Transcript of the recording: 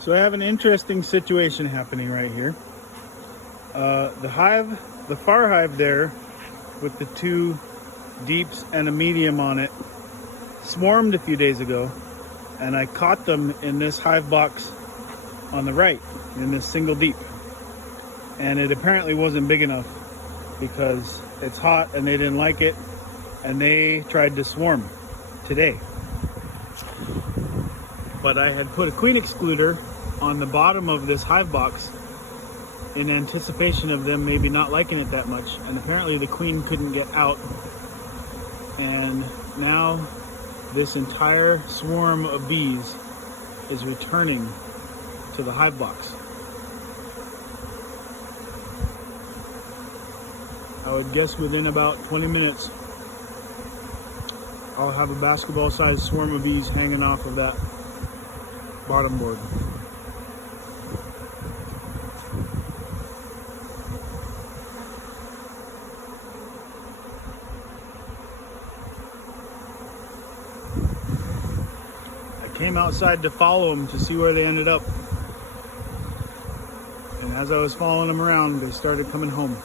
So I have an interesting situation happening right here. The far hive there with the two deeps and a medium on it swarmed a few days ago, and I caught them in this hive box on the right, in this single deep. And it apparently wasn't big enough because it's hot and they didn't like it, and they tried to swarm today. But I had put a queen excluder on the bottom of this hive box in anticipation of them maybe not liking it that much, and apparently the queen couldn't get out, and now this entire swarm of bees is returning to the hive box. I would guess within about 20 minutes I'll have a basketball-sized swarm of bees hanging off of that bottom board. I came outside to follow them to see where they ended up, and as I was following them around, they started coming home.